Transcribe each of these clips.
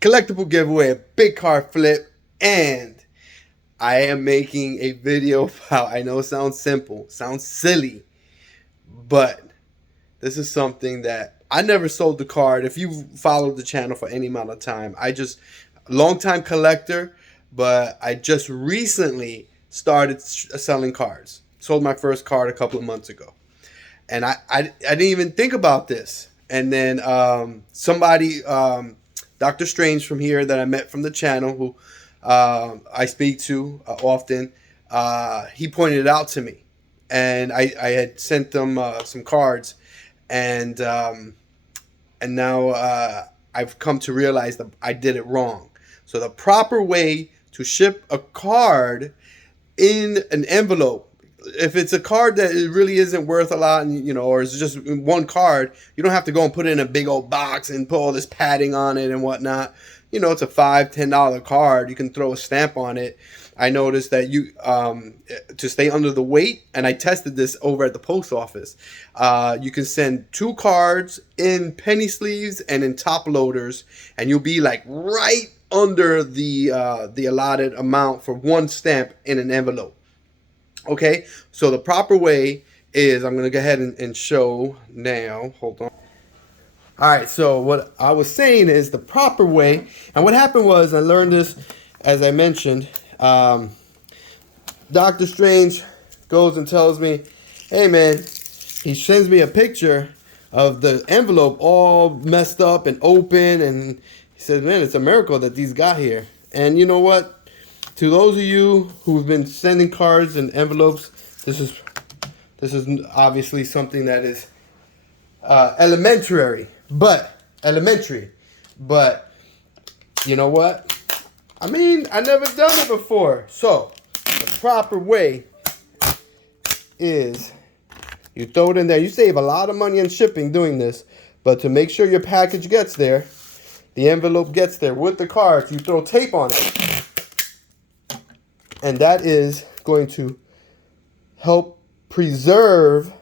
collectible giveaway, a big card flip, and I am making a video about, I know it sounds simple, sounds silly, but this is something that I never sold the card. If you followed the channel for any amount of time, long time collector, but I just recently started selling cards. Sold my first card a couple of months ago. And I didn't even think about this. And then somebody, Dr. Strange from here that I met from the channel, who I speak to often, he pointed it out to me. And I had sent them some cards. And now I've come to realize that I did it wrong. So the proper way to ship a card in an envelope, if it's a card that it really isn't worth a lot, and or it's just one card, you don't have to go and put it in a big old box and put all this padding on it and whatnot. It's a $5-10 card. You can throw a stamp on it. I noticed that you to stay under the weight, and I tested this over at the post office. You can send 2 cards in penny sleeves and in top loaders, and you'll be like right under the allotted amount for one stamp in an envelope. Okay, so the proper way is, I'm gonna go ahead and show now. Hold on. All right, so what I was saying is the proper way, and what happened was I learned this, as I mentioned. Dr. Strange goes and tells me, hey man, he sends me a picture of the envelope all messed up and open, and he says, man, it's a miracle that these got here. And you know what? To those of you who've been sending cards and envelopes, this is obviously something that is elementary, but you know what? I mean, I never done it before. So the proper way is you throw it in there. You save a lot of money on shipping doing this, but to make sure your package gets there, the envelope gets there with the cards, you throw tape on it. And that is going to help preserve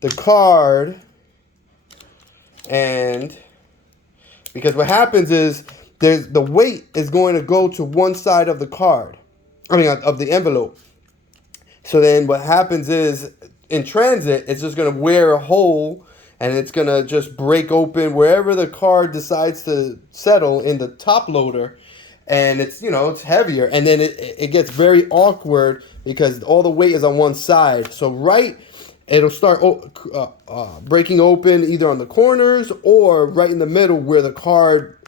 the card. And because what happens is the weight is going to go to one side of the card. I mean, of the envelope. So then what happens is in transit, it's just going to wear a hole, and it's going to just break open wherever the card decides to settle in the top loader. And it's, it's heavier, and then it gets very awkward because all the weight is on one side. So it'll start breaking open either on the corners or right in the middle where the card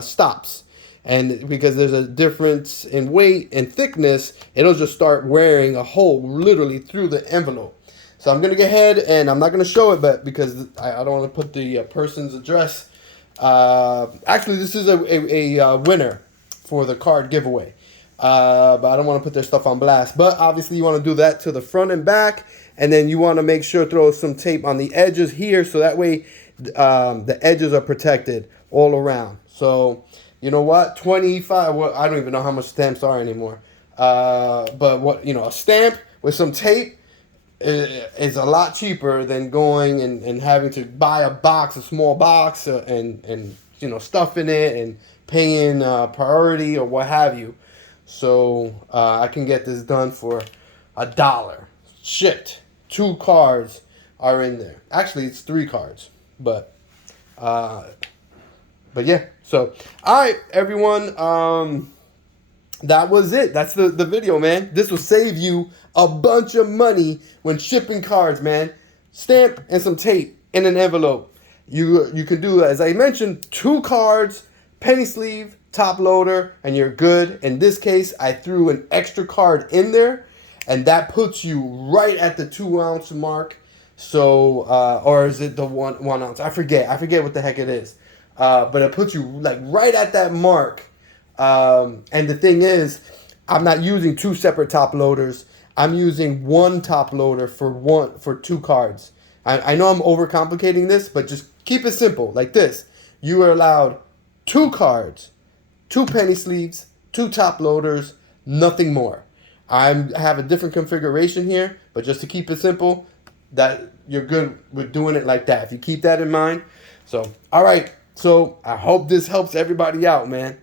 stops. And because there's a difference in weight and thickness, it'll just start wearing a hole literally through the envelope. So I'm going to go ahead, and I'm not going to show it, but because I don't want to put the person's address. Actually, this is a winner for the card giveaway, but I don't want to put their stuff on blast. But obviously you want to do that to the front and back, and then you want to make sure throw some tape on the edges here, so that way the edges are protected all around. So you know what, 25, well, I don't even know how much stamps are anymore, but what, a stamp with some tape is a lot cheaper than going and having to buy a small box, and stuff in it and paying priority or what have you. So I can get this done for $1 shipped. 2 cards are in there. Actually, it's 3 cards, but yeah. So all right, everyone, that was it. That's the video, man. This will save you a bunch of money when shipping cards, man. Stamp and some tape in an envelope. You can do, as I mentioned, 2 cards, penny sleeve, top loader, and you're good. In this case, I threw an extra card in there, and that puts you right at the 2-ounce mark. So, or is it the 1 ounce? I forget what the heck it is. But it puts you like right at that mark. And the thing is, I'm not using 2 separate top loaders. I'm using 1 top loader for 2 cards. I know I'm overcomplicating this, but just keep it simple like this. You are allowed 2 cards, 2 penny sleeves, 2 top loaders, nothing more. I have a different configuration here, but just to keep it simple, that you're good with doing it like that. If you keep that in mind. So, all right, So I hope this helps everybody out, man.